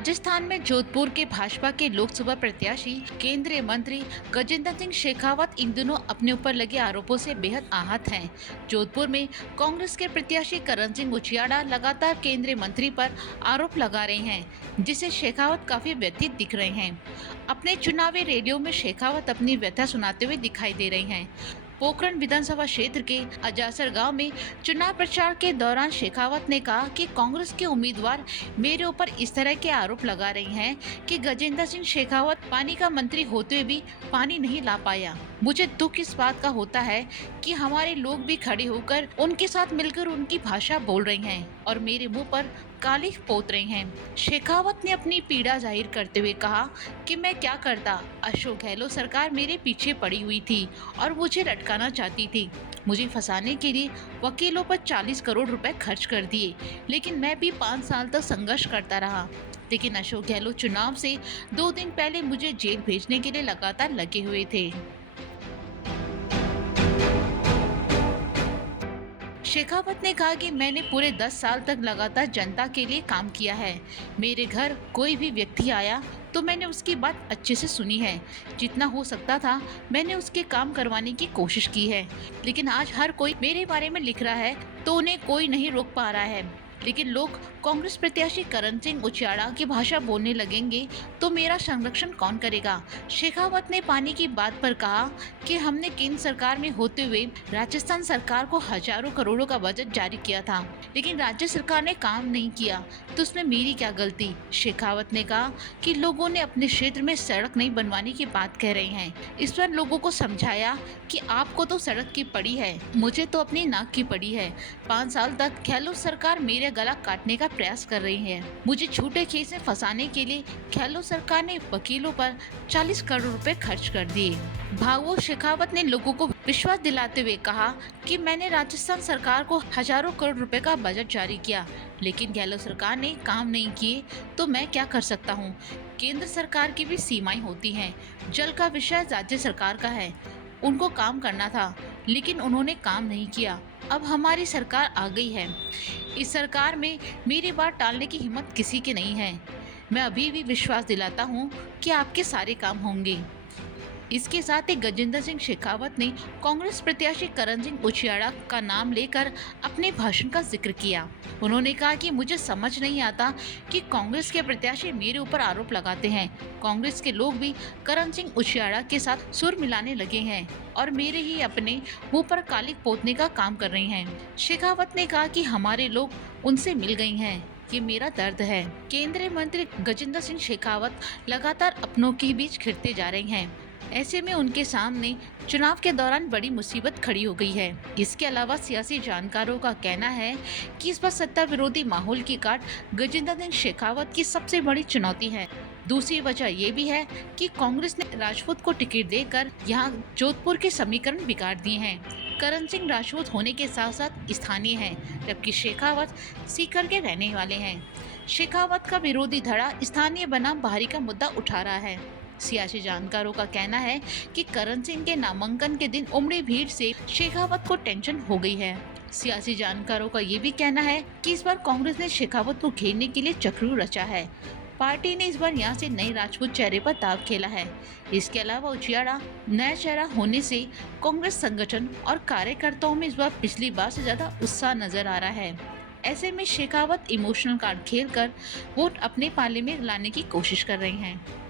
राजस्थान में जोधपुर के भाजपा के लोकसभा प्रत्याशी केंद्रीय मंत्री गजेंद्र सिंह शेखावत इन दिनों अपने ऊपर लगे आरोपों से बेहद आहत हैं। जोधपुर में कांग्रेस के प्रत्याशी करण सिंह उचियाड़ा लगातार केंद्रीय मंत्री पर आरोप लगा रहे हैं, जिसे शेखावत काफी व्यथित दिख रहे हैं। अपने चुनावी रैलियों में शेखावत अपनी व्यथा सुनाते हुए दिखाई दे रहे हैं। पोखरण विधानसभा क्षेत्र के अजासर गांव में चुनाव प्रचार के दौरान शेखावत ने कहा कि कांग्रेस के उम्मीदवार मेरे ऊपर इस तरह के आरोप लगा रहे हैं कि गजेंद्र सिंह शेखावत पानी का मंत्री होते हुए भी पानी नहीं ला पाया। मुझे दुख इस बात का होता है कि हमारे लोग भी खड़े होकर उनके साथ मिलकर उनकी भाषा बोल रहे हैं और मेरे मुंह पर काली पोत रहे हैं। शेखावत ने अपनी पीड़ा जाहिर करते हुए कहा कि मैं क्या करता, अशोक गहलोत सरकार मेरे पीछे पड़ी हुई थी और मुझे लटकाना चाहती थी। मुझे फंसाने के लिए वकीलों पर 40 करोड़ रुपए खर्च कर दिए, लेकिन मैं भी 5 साल तक संघर्ष करता रहा। लेकिन अशोक गहलोत चुनाव से 2 दिन पहले मुझे जेल भेजने के लिए लगातार लगे हुए थे। शेखावत ने कहा कि मैंने पूरे 10 साल तक लगातार जनता के लिए काम किया है। मेरे घर कोई भी व्यक्ति आया तो मैंने उसकी बात अच्छे से सुनी है। जितना हो सकता था मैंने उसके काम करवाने की कोशिश की है। लेकिन आज हर कोई मेरे बारे में लिख रहा है तो उन्हें कोई नहीं रोक पा रहा है। लेकिन लोग कांग्रेस प्रत्याशी करण सिंह उचियाड़ा की भाषा बोलने लगेंगे तो मेरा संरक्षण कौन करेगा। शेखावत ने पानी की बात पर कहा कि हमने केंद्र सरकार में होते हुए राजस्थान सरकार को हजारों करोड़ों का बजट जारी किया था, लेकिन राज्य सरकार ने काम नहीं किया तो उसमें मेरी क्या गलती। शेखावत ने कहा कि लोगों ने अपने क्षेत्र में सड़क नहीं बनवाने की बात कह रहे हैं। इस पर लोगों को समझाया कि आपको तो सड़क की पड़ी है, मुझे तो अपनी नाक की पड़ी है। 5 साल तक गहलोत सरकार मेरे गला काटने का प्रयास कर रही है। मुझे झूठे केस में फंसाने के लिए गहलोत सरकार ने वकीलों पर 40 करोड़ रुपए खर्च कर दिए। भागवत शेखावत ने लोगों को विश्वास दिलाते हुए कहा कि मैंने राजस्थान सरकार को हजारों करोड़ रुपए का बजट जारी किया, लेकिन गहलोत सरकार ने काम नहीं किए तो मैं क्या कर सकता हूँ। केंद्र सरकार की भी सीमाएं होती हैं। जल का विषय राज्य सरकार का है, उनको काम करना था लेकिन उन्होंने काम नहीं किया। अब हमारी सरकार आ गई है। इस सरकार में मेरी बात टालने की हिम्मत किसी की नहीं है। मैं अभी भी विश्वास दिलाता हूँ कि आपके सारे काम होंगे। इसके साथ ही गजेंद्र सिंह शेखावत ने कांग्रेस प्रत्याशी करण सिंह उचियाड़ा का नाम लेकर अपने भाषण का जिक्र किया। उन्होंने कहा कि मुझे समझ नहीं आता कि कांग्रेस के प्रत्याशी मेरे ऊपर आरोप लगाते हैं। कांग्रेस के लोग भी करण सिंह उचियाड़ा के साथ सुर मिलाने लगे हैं और मेरे ही अपने मुंह पर काली पोतने का काम कर रहे हैं। शेखावत ने कहा कि हमारे लोग उनसे मिल गए हैं, ये मेरा दर्द है। केंद्रीय मंत्री गजेंद्र सिंह शेखावत लगातार अपनों के बीच घिरते जा रहे हैं। ऐसे में उनके सामने चुनाव के दौरान बड़ी मुसीबत खड़ी हो गई है। इसके अलावा सियासी जानकारों का कहना है कि इस बार सत्ता विरोधी माहौल की काट गजेंद्र सिंह शेखावत की सबसे बड़ी चुनौती है। दूसरी वजह ये भी है कि कांग्रेस ने राजपूत को टिकट देकर यहाँ जोधपुर के समीकरण बिगाड़ दिए हैं। करण सिंह राजपूत होने के साथ साथ स्थानीय हैं, जबकि शेखावत सीकर के रहने वाले हैं। शेखावत का विरोधी धड़ा स्थानीय बनाम बाहरी का मुद्दा उठा रहा है। सियासी जानकारों का कहना है कि करण सिंह के नामांकन के दिन उमड़ी भीड़ से शेखावत को टेंशन हो गई है। सियासी जानकारों का ये भी कहना है कि इस बार कांग्रेस ने शेखावत को घेरने के लिए चक्रू रचा है। पार्टी ने इस बार यहाँ से नए राजपूत चेहरे पर दाव खेला है। इसके अलावा उचियाड़ा नया चेहरा होने से कांग्रेस संगठन और कार्यकर्ताओं में इस बार पिछली बार से ज्यादा उत्साह नजर आ रहा है। ऐसे में शेखावत इमोशनल कार्ड खेलकर वोट अपने पाले में लाने की कोशिश कर रहे हैं।